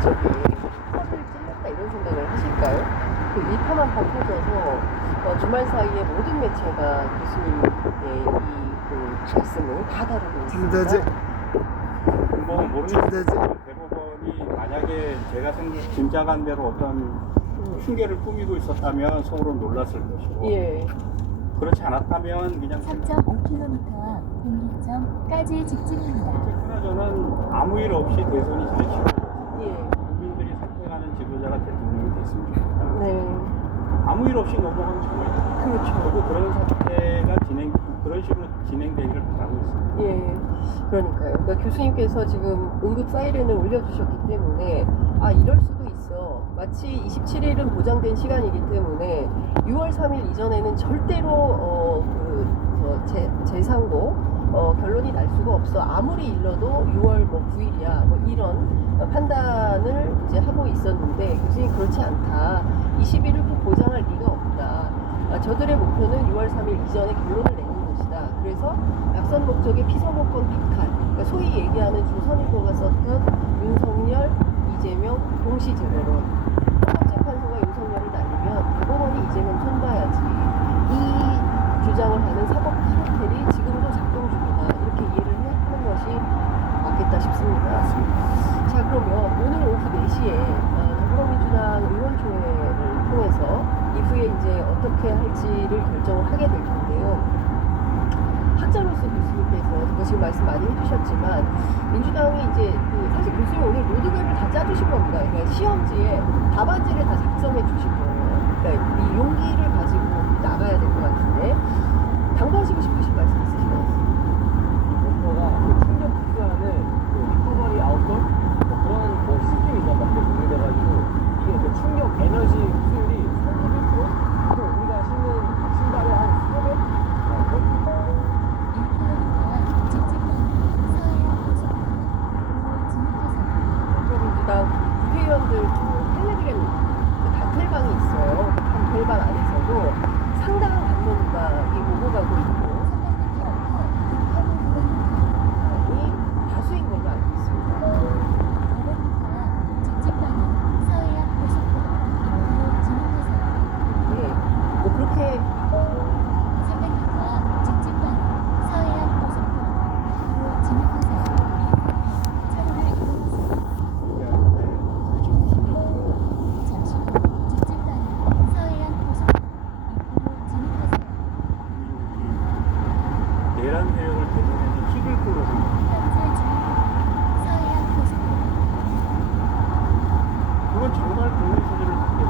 쪽에 털을 찔렀다 이런 생각을 하실까요? 그 일파만파 터져서 주말 사이에 모든 매체가 교수님의 이그 말씀을 다 다루고 있습니다. 뭐 모르겠어요. 대법원이 만약에 제가 짐작한 대로 어떤 흉계를 꾸미고 있었다면 속으로 놀랐을 것이고 예. 그렇지 않았다면 그냥 3.5km 앞 분기점까지 직진입니다. 그러나 저는 아무 일 없이 대선이 잘 치러져서 예. 국민들이 선택하는 지도자가 대통령이 됐으면 좋겠다. 네. 아무 일 없이 넘어가면 정말 그렇죠. 저도 그런 사태가 그런 식으로 진행되기를 바라고 있습니다. 예, 그러니까요. 그러니까 교수님께서 지금 응급 사이렌을 올려주셨기 때문에 이럴 수도 있어. 마치 27일은 보장된 시간이기 때문에 6월 3일 이전에는 절대로 재상도 결론이 날 수가 없어. 아무리 일러도 6월 9일이야. 뭐 이런 판단을 이제 하고 있었는데 교수님 그렇지 않다. 20일을 꼭 보장할 리가 없다. 저들의 목표는 6월 3일 이전에 결론을 내는 것이다. 그래서 약선 목적의 피선호권 박탈, 그러니까 소위 얘기하는 조선일보가 썼던 윤석열, 이재명 동시 제거론. 헌법재판소가 윤석열을 날리면 대법원이 이재명 손봐야지. 이 주장을 하는 사법 카르텔이 지금도 작동 중이다. 이렇게 이해를 하는 것이 맞겠다 싶습니다. 자, 그러면 오늘 오후 4시에 더불어민주당 의원총회를 통해서 이후에 이제 어떻게 할지를 결정을 하게 될 텐데요. 학자로서 교수님께서 지금 말씀 많이 해주셨지만 민주당이 이제 사실 교수님 오늘 로드맵을 다 짜주신 겁니다. 그러니까 시험지에 답안지를 다 작성해 주신 거예요. 그러니까 이 용기를 가지고 나가야 될 것 같은데 당부하시고 싶으신 말씀 있으신가요? 목표가 충격 특수하는 리커버리 아웃돌 그런 시스템이 몇 개 공유돼가지고 이게 충격 에너지 흡수율이 31%? 또 우리가 신는 신발의 한 4배? 1km 직진입니다. 서해안 고속도로 진입하세요. 더불어민주당 국회의원들 텔레그램 단텔방이 있어요. 단텔방 안에서도 상당한 반론가이 오고 가고 있고 300m 앞 이 다수인 걸로 알고 있습니다. 500m 앞 직진 방향 서해안 고속도로 입구로 진입하세요. 예, 뭐 그렇게 300m 앞 직진 방향 서해안 고속도로 입구로 진입하세요. 차로를 이동하세요. 잠시 후 직진 방향 서해안 고속도로 입구로 진입하세요. 내란 세력을 대선에서 찍을 거로 생각합니다. 현재 진입 서해안 고속도로 그건 정말 국민 소리를 듣게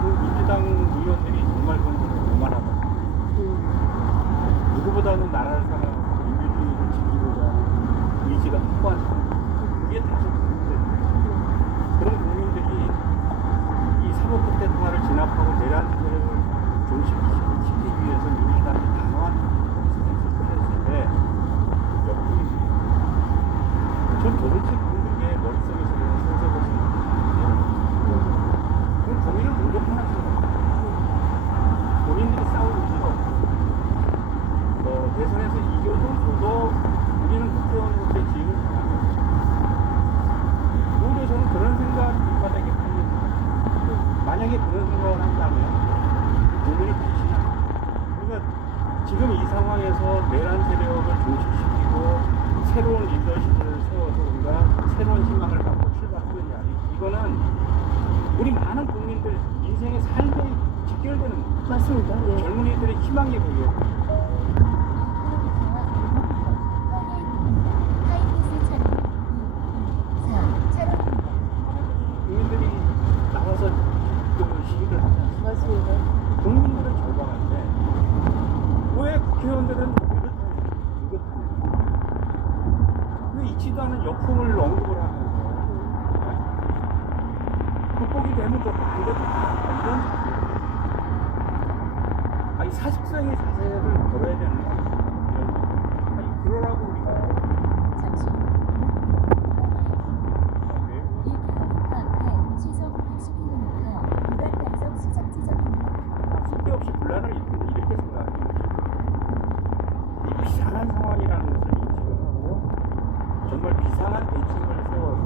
그 민주당 의원들이 정말 그건 오만하다. 누구보다는 나라를 사랑하고 민주주의를 지키고자 하는 의지가 확고한 사람. 그게 다수 국민들입니다. 그런 국민들이 이 사법 끝대 통화를 진압하고 내란 세력을 종식시키기 위해서 민주당이 단호한 스탠스를 취했을 때 역풍이 전 도대체 그들의 머릿속에서 그냥 선서고 그럼 고민을 모독하는 수가 본인들이 싸울 의지가 없고 대선에서 이겨도 저도 우리는 국회의원으로서의 지위를 당하는 거죠. 오히려 저는 그런 생각 밑바닥에 합니다. 만약에 그런 생각을 한다면 국민을 배신하는 그러니까 지금 이 상황에서 내란 세력을 종식시키고 새로운 리더십을 세워서 우리가 새로운 희망을 갖고 출발하느냐 이거는 우리 많은 국민들 인생의 삶에 직결되는 거예요. 맞습니다. 예. 젊은이들의 희망이 보여요. 1km 하이패스 차로 4차로입니다. 국민들이 나와서 그 시위를 하지 않습니까? 맞습니다. 국민들은 절박한데 왜 국회의원들은 느긋하냐? 왜 있지도 않은 역풍을 언급을 하면서 극복이 되면 좋고 안 되면 이런 자세. 아니 사직성의 자세를 걸어야 되는 거 아니에요? 아니 그러라고 우리가 잠시 후 왜 1km 앞에 시속 60km 구간 단속 시작 지점입니다. 쓸데없이 분란을 이렇게 생각하는 거죠. 이 비상한 상황이라는 것을 인식을 하고 정말 비상한 대책을 세워서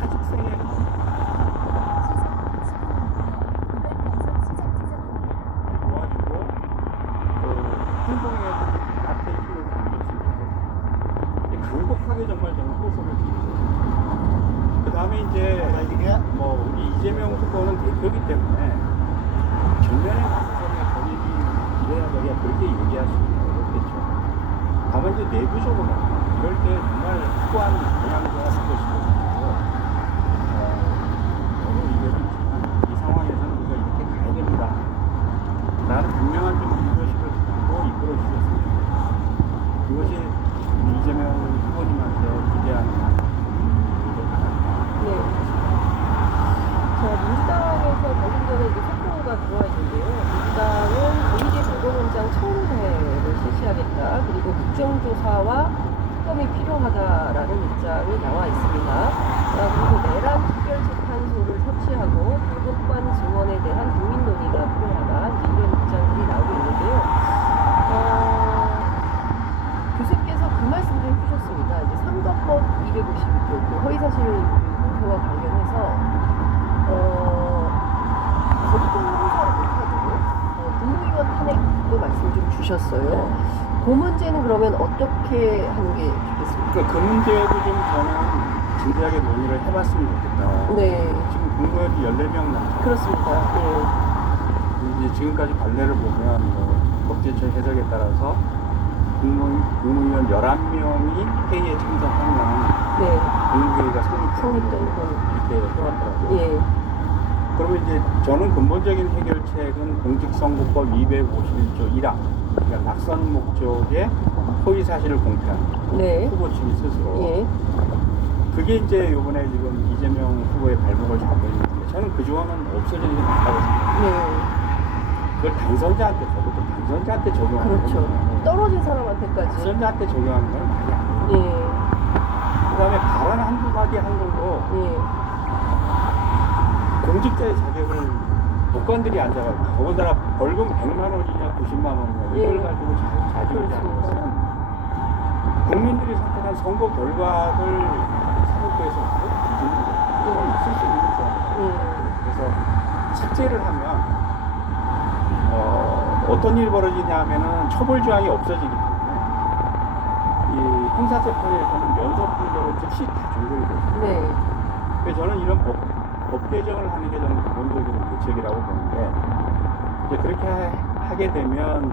사직생의 도와주고 행동에 앞에 힘을 보여줬으면 강력하게 정말 저는 호소를 드리고 그 다음에 이제 뭐 우리 이재명 후보는 대표이기 때문에 정면에 나서서 본인이 이래야 되냐 그렇게 얘기할 수는 없겠죠. 다만 이제 내부적으로 이럴 때 정말 확고한 방향제가 생겼고 저도 이해했지만 이 상황에서는 우리가 이렇게 가야 됩니다. 나는 분명한 좀 리더십을 갖고 이끌어 주셨으면 좋겠다. 그것이 이재명 후보님한테 기대하는 네. 자, 민주당에서 방금 전에 이제 속보가 들어와 있는데요. 민주당은 이재 공공원장 청문회를 실시하겠다. 그리고 국정조사와 특검이 필요하다라는 입장이 나와 있습니다. 그리고 내란 특별재판소를 설치하고 대법관 증언에 대한 국민 논의가 필요하다. 이제 이런 입장들이 나오고 있는데요. 교수께서 그 말씀도 해주셨습니다. 이제 3법법 256조 그 허위사실 공표와 관련해서 거부권을 못하도록 국무위원 탄핵도 말씀 좀 주셨어요. 그 문제는 그러면 어떻게 하는 게 좋겠습니까? 그러니까 그 문제도 좀 저는 진지하게 논의를 해봤으면 좋겠다. 네, 지금 국무위원이 14명 남죠. 그렇습니다. 이제 지금까지 관례를 보면 뭐 법제처 해석에 따라서 국무위원 11명이 회의에 참석하면 네, 국무회의가 성립되는 이렇게 해왔더라고요. 예, 그러면 이제 저는 근본적인 해결책은 공직선거법 251조 1항 그러니까 낙선 목적의 허위 사실을 공표한 네, 후보 측이 스스로 예, 그게 이제 이번에 지금 이재명 후보의 발목을 잡고 있는데 저는 그 조항은 없어지는 게 맞다고 생각해요. 네, 그걸 당선자한테 적어도 당선자한테 적용하는 그렇죠. 거거든요. 떨어진 사람한테까지. 당선자한테 적용하는 건 말이 안 돼요. 예, 그 다음에 발언 한두 마디 한 걸로 예, 공직자의 자격을 법관들이 앉아가지고 더군다나 벌금 100만 원이냐 90만 원이냐 이걸 예. 가지고 자격을 잡는 것은 국민들이 선택한 선거 결과를 사법부에서 뒤집는 거예요. 쓸 수 있는 거죠. 그래서 삭제를 하면 어떤 일이 벌어지냐면은 처벌 조항이 없어지기 때문에 이 형사재판에서는 연속 판결로 즉시 다 종결이 돼요. 네, 그래서 저는 이런 법 개정을 하는 게 저는 기본적인 대책이라고 보는데 이제 그렇게 하게 되면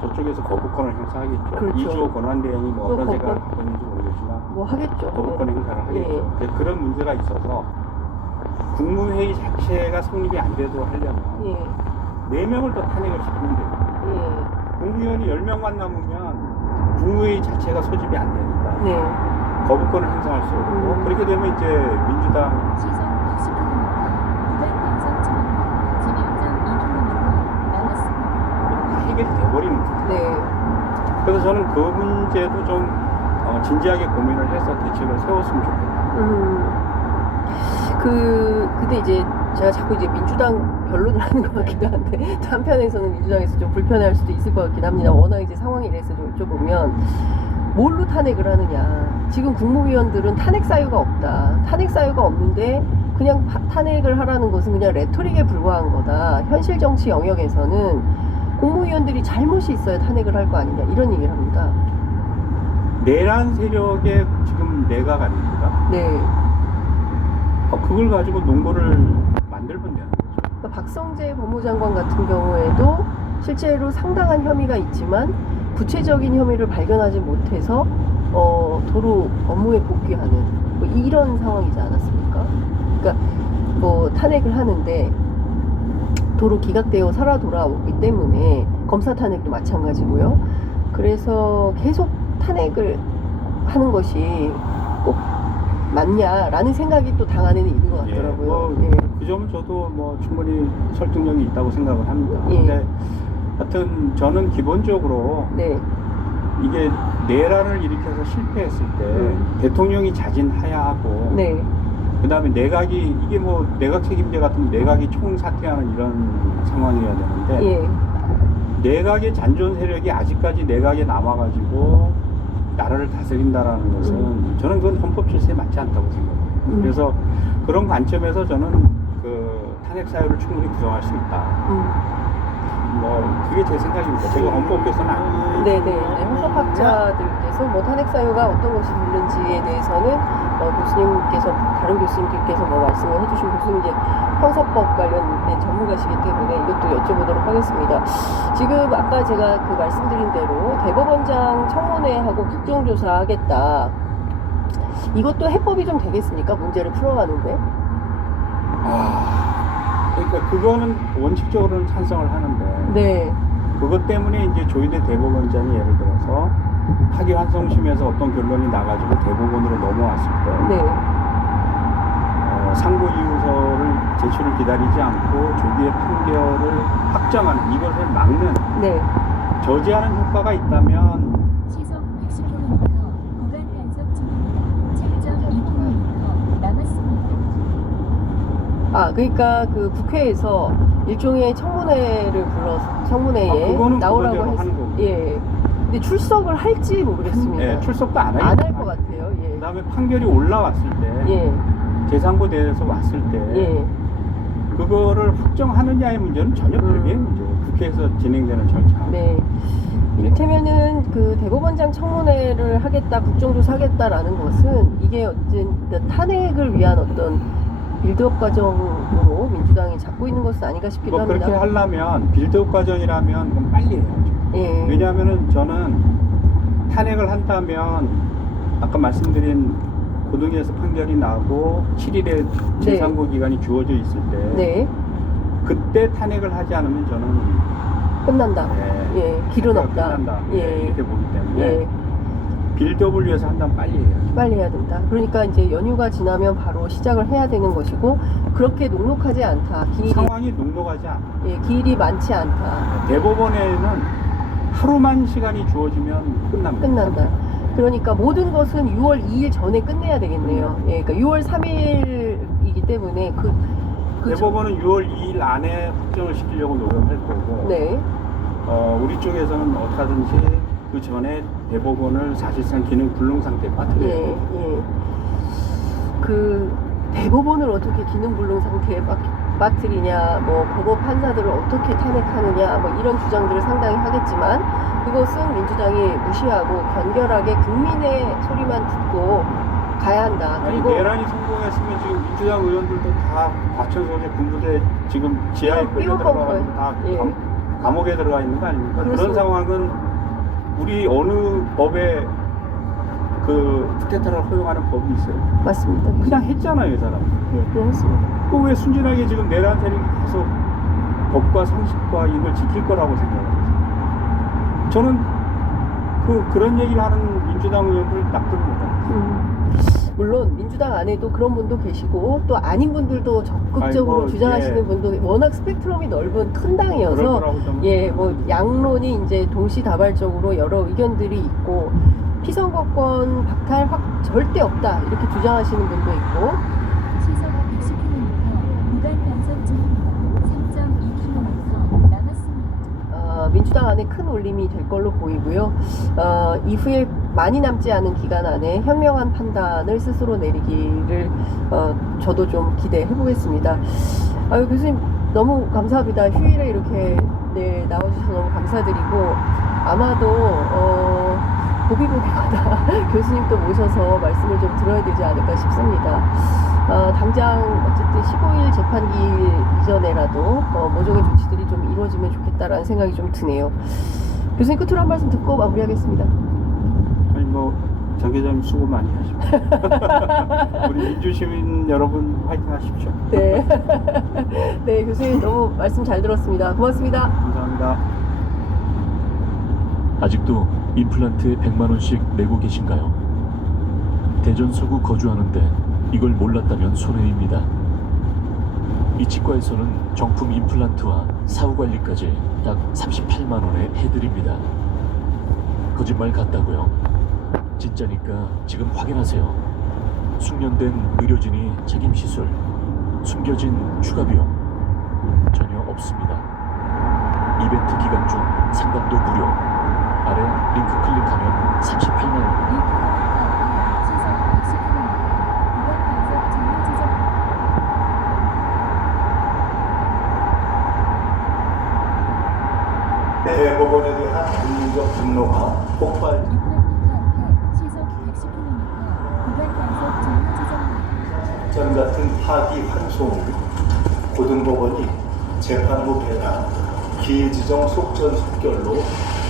저쪽에서 거부권을 행사하겠죠. 그렇죠. 2조 권한대행이 뭐 또 어떤 거부권- 생각을 갖고 있는지 모르겠지만 뭐 하겠죠. 거부권 예. 행사를 하겠죠. 예. 근데 그런 문제가 있어서 국무회의 자체가 성립이 안 되도록 하려면 예, 4명을 더 탄핵을 시키면 돼요. 예, 국무위원이 10명만 남으면 국무회의 자체가 소집이 안 되니까 네, 거부권을 행사할 수 없고 그렇게 되면 이제 민주당 시속 60km, 구간 단속 중입니다. 진입장 2km 남았습니다. 다 해결돼버리는 거예요. 네. 그래서 저는 그 문제도 좀 진지하게 고민을 해서 대책을 세웠으면 좋겠다. 근데 이제 제가 자꾸 이제 민주당 변론을 하는 것 같기도 한데, 또 한편에서는 민주당에서 좀 불편해할 수도 있을 것 같긴 합니다. 워낙 이제 상황이 이래서 좀 여쭤보면, 뭘로 탄핵을 하느냐. 지금 국무위원들은 탄핵 사유가 없다. 탄핵 사유가 없는데, 그냥 탄핵을 하라는 것은 그냥 레토릭에 불과한 거다. 현실 정치 영역에서는 국무위원들이 잘못이 있어야 탄핵을 할 거 아니냐. 이런 얘기를 합니다. 내란 세력의 지금 내각 아닙니까? 네. 그걸 가지고 논거를 만들면 되는 거죠. 그러니까 박성재 법무장관 같은 경우에도 실제로 상당한 혐의가 있지만 구체적인 혐의를 발견하지 못해서 도로 업무에 복귀하는 뭐 이런 상황이지 않았습니까? 그러니까 뭐 탄핵을 하는데 도로 기각되어 살아 돌아오기 때문에 검사 탄핵도 마찬가지고요. 그래서 계속 탄핵을 하는 것이 꼭 맞냐라는 생각이 또 당 안에는 있는 것 같더라고요. 예. 그 점은 저도 뭐 충분히 설득력이 있다고 생각을 합니다. 예. 근데 하여튼 저는 기본적으로 네. 이게 내란을 일으켜서 실패했을 때 대통령이 자진하야하고 네. 그 다음에 내각이 이게 뭐 내각 책임제 같은 내각이 총사퇴하는 이런 상황이어야 되는데 예. 내각의 잔존 세력이 아직까지 내각에 남아가지고 나라를 다스린다라는 것은 저는 그건 헌법 질서에 맞지 않다고 생각해요. 그래서 그런 관점에서 저는 그 탄핵 사유를 충분히 부정할 수 있다. 뭐 그게 제 생각입니다. 제가 헌법교수는 아니에요. 네네. 헌법학자들께서 뭐 탄핵 사유가 어떤 것이 있는지에 대해서는 교수님께서 다른 교수님들께서 뭐 말씀을 해주신 교수님 이제 형사법 관련된 전문가시기 때문에 이것도 여쭤보도록 하겠습니다. 지금 아까 제가 그 말씀드린 대로 대법원장 청문회하고 국정조사 하겠다. 이것도 해법이 좀 되겠습니까? 문제를 풀어가는데. 그러니까 그거는 원칙적으로는 찬성을 하는데 네. 그것 때문에 이제 조희대 대법원장이 예를 들어서 파기환송심에서 어떤 결론이 나가지고 대법원으로 넘어왔을 때 네. 상고 이유서를 제출을 기다리지 않고 조기에 판결을 확정하는 이것을 막는 네. 저지하는 효과가 있다면 시속 60km 구간 단속 중입니다. 7.2km 남았습니다. 그러니까 그 국회에서 일종의 청문회를 불러서 청문회에 그거는 나오라고 그거대로 했. 하는 거고. 예. 근데 출석을 할지 모르겠습니다. 예, 출석도 안 안 할 것 같아요. 예. 그다음에 판결이 올라왔을 때 예. 재상고대에서 왔을 때 예. 그거를 확정하느냐의 문제는 전혀 별개의 문제예요. 국회에서 진행되는 절차. 네. 이를테면은 그 대법원장 청문회를 하겠다, 국정조사 하겠다라는 것은 이게 어쨌든 탄핵을 위한 어떤 빌드업 과정으로 민주당이 잡고 있는 것은 아닌가 싶기도 뭐 합니다. 그렇게 하려면 빌드업 과정이라면 그럼 빨리 해야죠. 예. 왜냐하면은 저는 탄핵을 한다면 아까 말씀드린 고등에서 판결이 나고 7일의 재상고 기간이 주어져 있을 때 네. 그때 탄핵을 하지 않으면 저는 끝난다. 예. 길은 없다. 끝난다. 예. 이렇게 보기 때문에 예. 빌드업을 위해서 한다면 빨리 해야죠. 빨리 해야 된다. 그러니까 이제 연휴가 지나면 바로 시작을 해야 되는 것이고 그렇게 녹록하지 않다. 상황이 녹록하지 않아. 예, 길이 많지 않다. 대법원에는 하루만 시간이 주어지면 끝납니다. 끝난다. 그러니까 모든 것은 6월 2일 전에 끝내야 되겠네요. 예, 그러니까 6월 3일이기 때문에 대법원은 6월 2일 안에 확정을 시키려고 노력할 거고 네. 우리 쪽에서는 어떻게 하든지 그 전에 대법원을 사실상 기능 불능 상태에 빠뜨려야 예, 돼요. 예. 그 대법원을 어떻게 기능 불능 상태에 빠뜨리냐, 뭐 법원 판사들을 어떻게 탄핵하느냐, 뭐 이런 주장들을 상당히 하겠지만 그것은 민주당이 무시하고 간결하게 국민의 소리만 듣고 가야 한다. 아니 그리고 내란이 성공했으면 지금 민주당 의원들도 다 과천소재 군부대 지금 지하에 끌려 들어가고 다 예. 감옥에 들어가 있는 거 아닙니까? 그런 그렇습니다. 상황은 우리 어느 법에 그 쿠데타를 허용하는 법이 있어요? 맞습니다. 그냥 했잖아요, 이 사람. 예, 그냥 했습니다. 그 왜 순진하게 지금 내란 세력이 계속 법과 상식과 이걸 지킬 거라고 생각해요. 저는 그런 얘기를 하는 민주당 의원들 나쁩니다. 물론 민주당 안에도 그런 분도 계시고 또 아닌 분들도 적극적으로 아이고, 주장하시는 예. 분도 워낙 스펙트럼이 넓은 큰 당이어서 그럴 거라고 저는 예, 뭐 양론이 이제 동시다발적으로 여러 의견들이 있고 피선거권 박탈 절대 없다 이렇게 주장하시는 분도 있고 시속 60km 구간 단속 중입니다. 3.2km 남았습니다. 민주당 안에 큰 울림이 될 걸로 보이고요. 이후에 많이 남지 않은 기간 안에 현명한 판단을 스스로 내리기를 저도 좀 기대해 보겠습니다. 교수님 너무 감사합니다. 휴일에 이렇게 네, 나와주셔서 너무 감사드리고 아마도 고비고비마다 교수님 또 모셔서 말씀을 좀 들어야 되지 않을까 싶습니다. 당장 어쨌든 15일 재판기 이전에라도 모종의 조치들이 좀 이루어지면 좋겠다라는 생각이 좀 드네요. 교수님 끝으로 한 말씀 듣고 마무리하겠습니다. 아니 뭐 장 기자님 수고 많이 하십시오. 우리 민주시민 여러분 화이팅 하십시오. 네. 네, 교수님 너무 말씀 잘 들었습니다. 고맙습니다. 감사합니다. 아직도 임플란트에 100만 원씩 내고 계신가요? 대전 서구 거주하는데 이걸 몰랐다면 손해입니다. 이 치과에서는 정품 임플란트와 사후 관리까지 딱 38만 원에 해드립니다. 거짓말 같다고요? 진짜니까 지금 확인하세요. 숙련된 의료진이 책임 시술, 숨겨진 추가 비용 전혀 없습니다. 이벤트 기간 중 상담도 무료. 아래 링크 클릭하면 38만 원. 이 킬로미터 시속 110km 구간 단속 정류 지점 대법원에 대한 국민적 분노가 폭발. 600m 앞에 시속 110km 구간 단속 정류 지점입니다. 전 같은 파기 환송을 고등법원이 재판부 배당 기일지정 속전속결로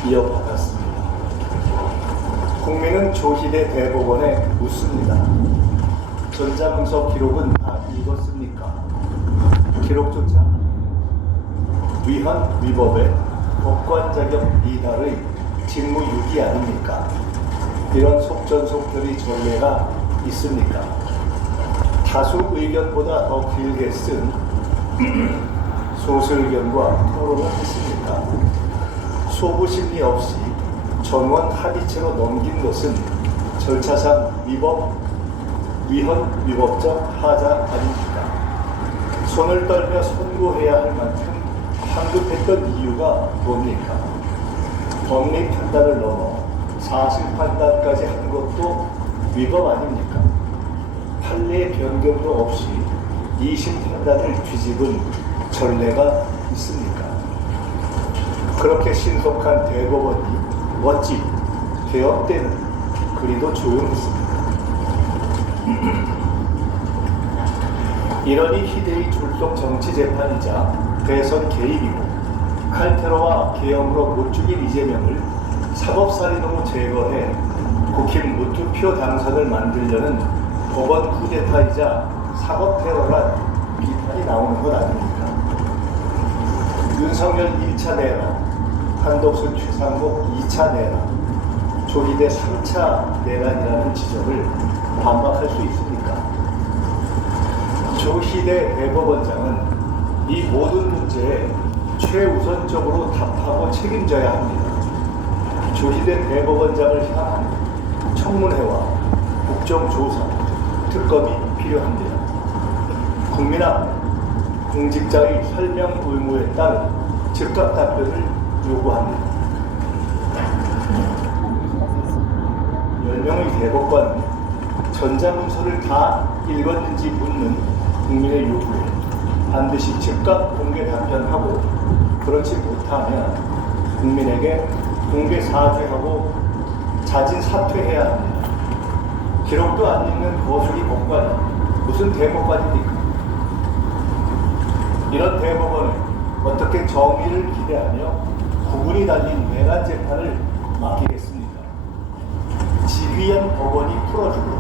이어받았습니다. 국민은 조희대 대법원에 묻습니다. 전자문서 기록은 다 읽었습니까? 기록조차 위헌 위법의 법관 자격 이달의 직무유기 아닙니까? 이런 속전속결의 전례가 있습니까? 다수 의견보다 더 길게 쓴 소수 의견과 토론을 했습니까? 소부심리 없이 전원 합의체로 넘긴 것은 절차상 위헌 위법적 하자 아닙니까? 손을 떨며 선고해야 할 만큼 황급했던 이유가 뭡니까? 법리 판단을 넘어 사실 판단까지 한 것도 위법 아닙니까? 판례 변경도 없이 2심 판단을 뒤집은 전례가 있습니까? 그렇게 신속한 대법원이 어찌 개업 때는 그리도 조용했습니까? 이러니 희대의 졸속 정치 재판이자 대선 개입이고 칼테러와 계엄으로 못 죽인 이재명을 사법살인으로 제거해 국힘 무투표 당선을 만들려는 법원 쿠데타이자 사법테러란 비판이 나오는 것 아닙니까? 윤석열 1차 내란, 한덕수 최상목 2차 내란, 조희대 3차 내란이라는 지적을 반박할 수 있습니까? 조희대 대법원장은 이 모든 문제에 최우선적으로 답하고 책임져야 합니다. 조희대 대법원장을 향한 청문회와 국정조사, 특검이 필요합니다. 국민 앞 공직자의 설명 의무에 따른 즉각 답변을 요구합니다. 10명의 대법관은 전자문서를 다 읽었는지 묻는 국민의 요구에 반드시 즉각 공개 답변하고 그렇지 못하면 국민에게 공개 사죄하고 자진 사퇴해야 합니다. 기록도 안 읽는 거수기 법관이 무슨 대법관입니까? 이런 대법원은 어떻게 정의를 기대하며 구분이 달린 내란 재판을 맡기겠습니까? 지휘한 법원이 풀어주고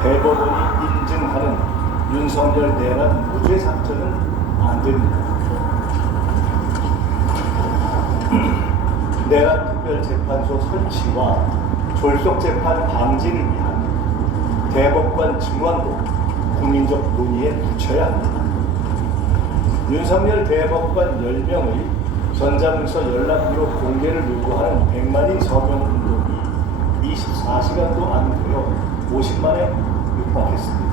대법원이 인증하는 윤석열 내란 무죄 사건은 안 됩니다. 내란 특별재판소 설치와 졸속재판 방지를 위한 대법관 증원도 국민적 논의에 붙여야 합니다. 윤석열 대법관 10명의 전자문서 연락기록 공개를 요구하는 100만인 서명운동이 24시간도 안 되어 50만에 육박했습니다.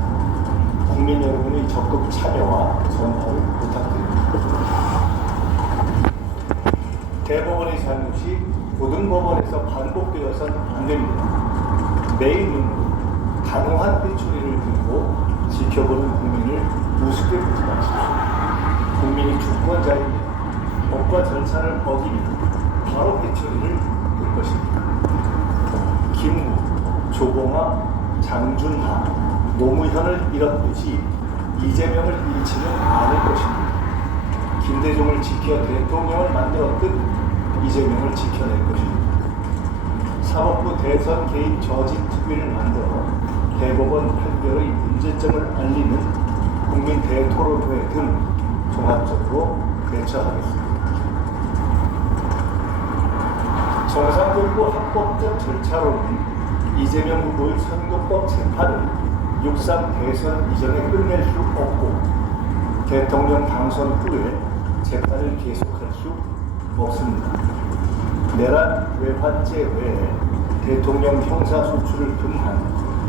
국민 여러분의 적극 참여와 전파를 부탁드립니다. 대법원의 잘못이 고등법원에서 반복되어서는 안 됩니다. 매일 눈으로 단호한 회초리를 들고 지켜보는 국민을 우습게 보지 마십시오. 국민이 주권자입니다. 법과 절차를 어기면 바로 회초리를 들 것입니다. 김무, 조봉아, 장준하, 노무현을 잃었듯이 이재명을 잃지는 않을 것입니다. 김대중을 지켜 대통령을 만들었듯 이재명을 지켜낼 것입니다. 사법부 대선 개입 저지 특위를 만들어 대법원 판결의 문제점을 알리는 국민 대토론회 등 종합적으로 대처하겠습니다. 정상적이고 합법적 절차로는 이재명 후보의 선거법 재판을 6.3 대선 이전에 끝낼 수 없고 대통령 당선 후에 재판을 계속할 수 없습니다. 내란 외환죄 외에 대통령 형사소추를 금한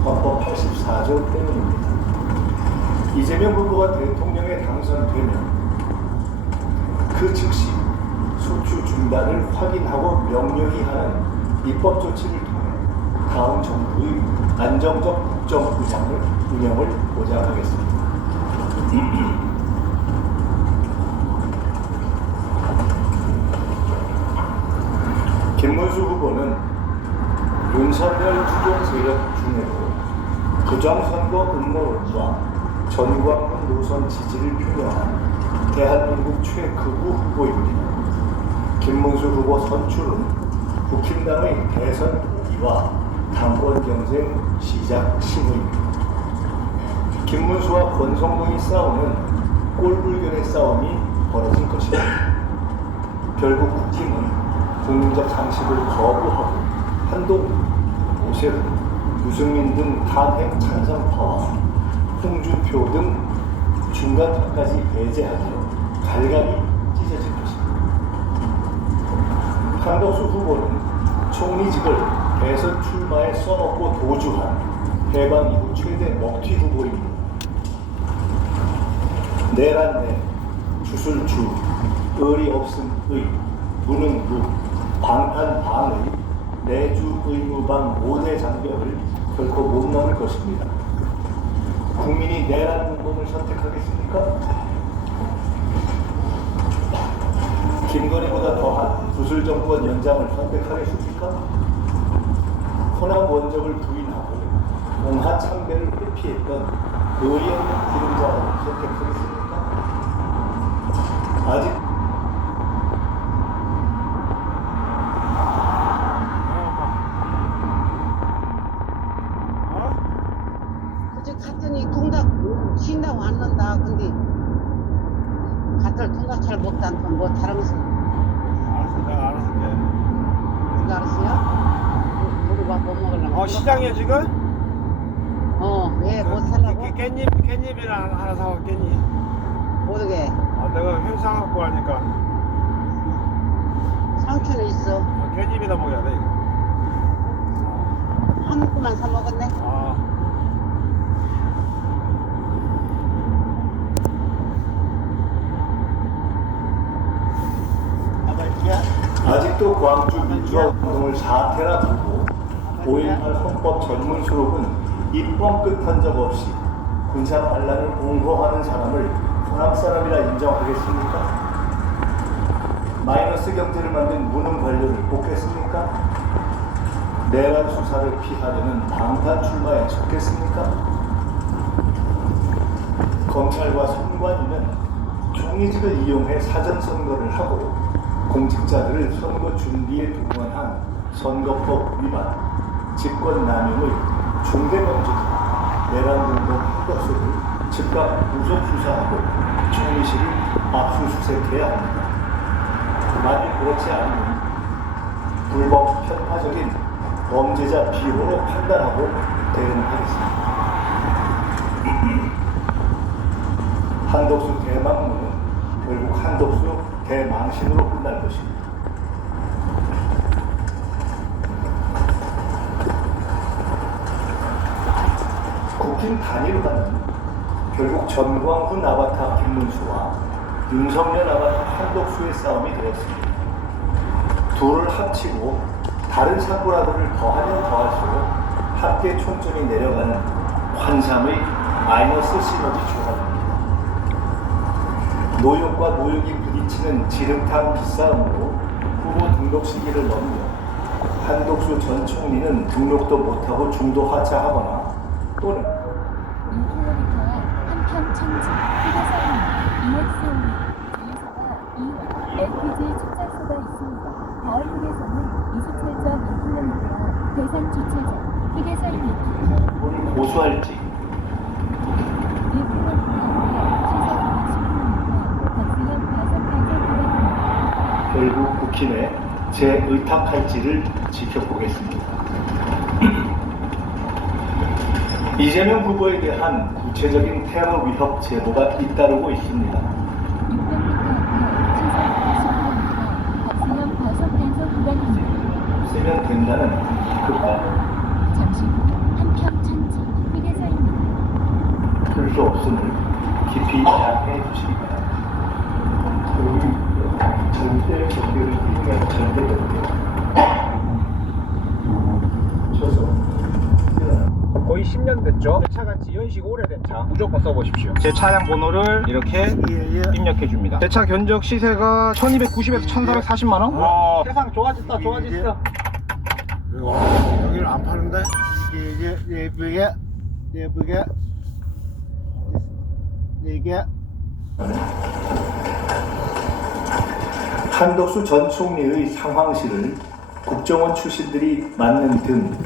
헌법 84조 때문입니다. 이재명 후보가 대통령에 당선되면 그 즉시 소추 중단을 확인하고 명령히 하는 입법 조치를 통해 다음 정부의 안정적 국정 운영을 보장하겠습니다. 김문수 후보는 윤석열 추종 세력 중에도 부정선거 음모론과 전광훈 노선 지지를 표명한 대한민국 최극우 후보입니다. 김문수 후보 선출은 국힘당의 대선 포기와 당권 경쟁 시작 신호입니다. 김문수와 권성동이 싸우는 꼴불견의 싸움이 벌어질 것입니다. 결국 국힘은 국민적 상식을 거부하고 한동훈, 오세훈, 유승민 등 탄핵 찬성파와 홍준표 등 중간파까지 배제하여 갈갈이 찢어질 것입니다. 한덕수 후보는 총리직을 대선 출마에 써먹고 도주한 해방 이후 최대 먹튀 후보입니다. 내란내, 주술주, 의리 없음의, 무능무, 방탄방의 내주 의무방 5대 장벽을 결코 못 넘을 것입니다. 국민이 내란 문건을 선택하겠습니까? 김건희보다 더한 구슬정권 연장을 선택하겠습니까? 호남 원적을 부인하고 공하 참배를 회피했던 의리 없는 기름자를 선택하겠습니까? 아직 갔더니 통닭 쉰다고 안 넣는다. 근데 갔더니 통닭 잘 먹다 않던 뭐 다르면서. 알았어, 내가 알아서 할게. 네가 알았어요? 물어봐 뭐 먹으려고. 시장에 지금? 왜 뭐 살라고? 깻잎이랑 하나 사와, 깻잎. 모르게. 내가 회 사갖고 하니까 상추는 있어. 깻잎이나 먹어야 돼, 이거. 한 묶음만 사 먹었네. 아직도 광주 민주화 운동을 사태라 두고 5.18 헌법 전문 수록은 입법 끝한 적 없이 군사 반란을 옹호하는 사람을 호남 사람이라 인정하겠습니까? 마이너스 경제를 만든 무능 관료를 뽑겠습니까? 내란 수사를 피하려는 방탄 출마에 적겠습니까? 검찰과 선관위는 총리직을 이용해 사전선거를 하고 공직자들을 선거 준비에 동원한 선거법 위반, 직권남용의 중대범죄자 내란공동 한덕수를 즉각 구속 수사하고 총리실을 압수수색해야 합니다. 만일 그렇지 않으면 불법 편파적인 범죄자 비호로 판단하고 대응하겠습니다. 한덕수 대망론은 결국 한덕수 대망신으로 끝날 것입니다. 국힘 단일화는 결국 전광훈 아바타 김문수와 윤석열 아바타 한덕수의 싸움이 되었습니다. 둘을 합치고 다른 사고라도를 더하면 더할수록 합계 총점이 내려가는 환상의 마이너스 시너지 조합입니다. 노역과 노역이 부딪히는 지름탕 기싸움으로 후보 등록 시기를 넘겨 한덕수 전 총리는 등록도 못하고 중도 하차하거나 또는 2km와 한평 청지 휴게소입니다. EX5 주유소가 2와 LPG 충전소가 있습니다. 가을 휴게소는 27.2km 대산 주차장 휴게소입니다. 우리 고수할지 1km 시속 60km 박수형 5탄소 결국 국힘에 재의탁할지를 지켜보겠습니다. 이재명 후보에 대한 구체적인 테러 위협 제보가 잇따르고 있습니다. 600m 시속 60km 박수형 5탄소 구간입니다. 없애면 된다는 급발, 잠시 후 한평 천지 휴게소입니다. 풀 수 없음을 깊이 생각해 주시기 바랍니다. 우리 절대 경계를 이루면 절대 경계. 거의 10년 됐죠. 제 차같이 연식 오래된 차 무조건 써보십시오. 제 차량 번호를 이렇게 입력해 줍니다. 제 차 견적 시세가 1290에서 1440만원. 와, 세상 좋아졌다 좋아졌어. 여기를 안 파는데 예쁘게 이게 한덕수 전 총리의 상황실을 국정원 출신들이 맡는 등